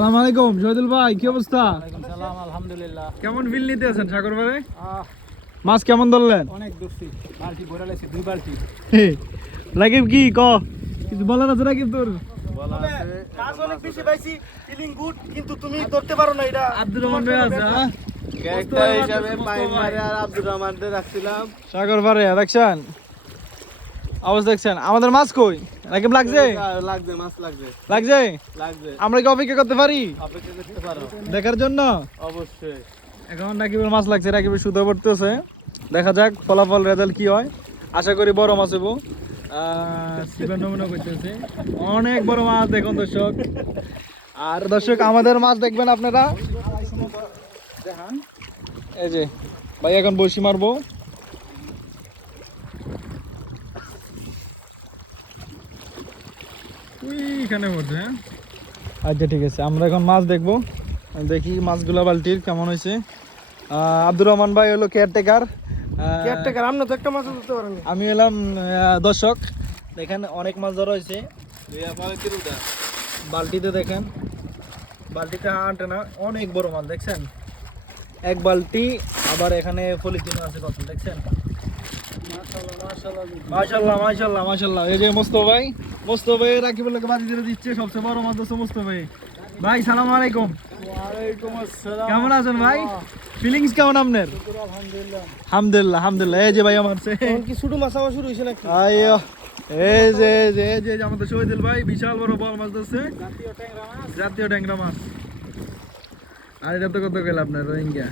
আসসালামু আলাইকুম শহীদুল ভাই, কি অবস্থা? সালাম, আলহামদুলিল্লাহ। কেমন ফিল নিতে আছেন সাগর পারে? মাছ কেমন ধরলেন? অনেক দূরছি, বালতি ভরে লাইছে, 2 বালতি। রাকিব কি কিছু বলার আছে রাকিব তোর? মাছ অনেক বেশি পাইছি, ফিলিং গুড, কিন্তু তুমি ধরতে পারো না। এটা আব্দুর রহমান ভাই আছে, ক্যারেক্টার হিসাবে পাইন মারে আর আব্দুর রহমানদের রাখছিলাম। সাগর পারে দেখছেন অবস্থা, দেখছেন আমাদের মাছ কই? রাকিব লাগছে লাগবে, মাছ লাগবে, লাগছে লাগবে। আমরা কি অপেক্ষা করতে পারি অপেক্ষা করতে পারো দেখার জন্য? অবশ্যই। এখন রাকিবের মাছ লাগছে, রাকিবের সুতো পড়তেছে, দেখা যাক ফলাফল রেজাল্ট কি হয়। আশা করি বড় মাছ হবো। নমুনা করতেছে অনেক বড় মাছ, দেখুন দর্শক। আর দর্শক আমাদের মাছ দেখবেন আপনারা, এই যে ভাই এখন বসি মারবো। ওইখানে পড়ছে, হ্যাঁ আচ্ছা ঠিক আছে, আমরা এখন মাছ দেখবো। দেখি মাছগুলা বালতির কেমন হয়েছে। আব্দুর রহমান ভাই হলো কেয়ারটেকার, আমরা তো একটা মাছ ধরতে পারো না। আমি এলাম দর্শক। দেখেন অনেক মাছ ধরা হয়েছে বালতিতে, দেখেন বালতিতে আনটে না, অনেক বড় মাছ দেখছেন, এক বালতি। আবার এখানে পলিথিন আছে কত, দেখছেন? মাশাআল্লাহ মাশাআল্লাহ মাশাআল্লাহ। এই যে মোস্তফা ভাই রাকিবুল লোকে বাজি দিয়ে দিচ্ছে, সবচেয়ে বড় মাছ হচ্ছে মোস্তফা ভাই। ভাই সালাম আলাইকুম। ওয়ালাইকুম আসসালাম। কেমন আছেন ভাই? ফিলিংস কেমন আপনার? আলহামদুলিল্লাহ। আলহামদুলিল্লাহ আলহামদুলিল্লাহ। এই যে ভাই আমারছে এখন কি ছোট মাছ আবার শুরু হইছে নাকি? আইয়ো, এই যে আমাদের শহীদুল ভাই বিশাল বড় বল মাছ ধরছে, জাতীয় ট্যাংরা মাছ। আর এটা তো কত গেল আপনার রোহিঙ্গা?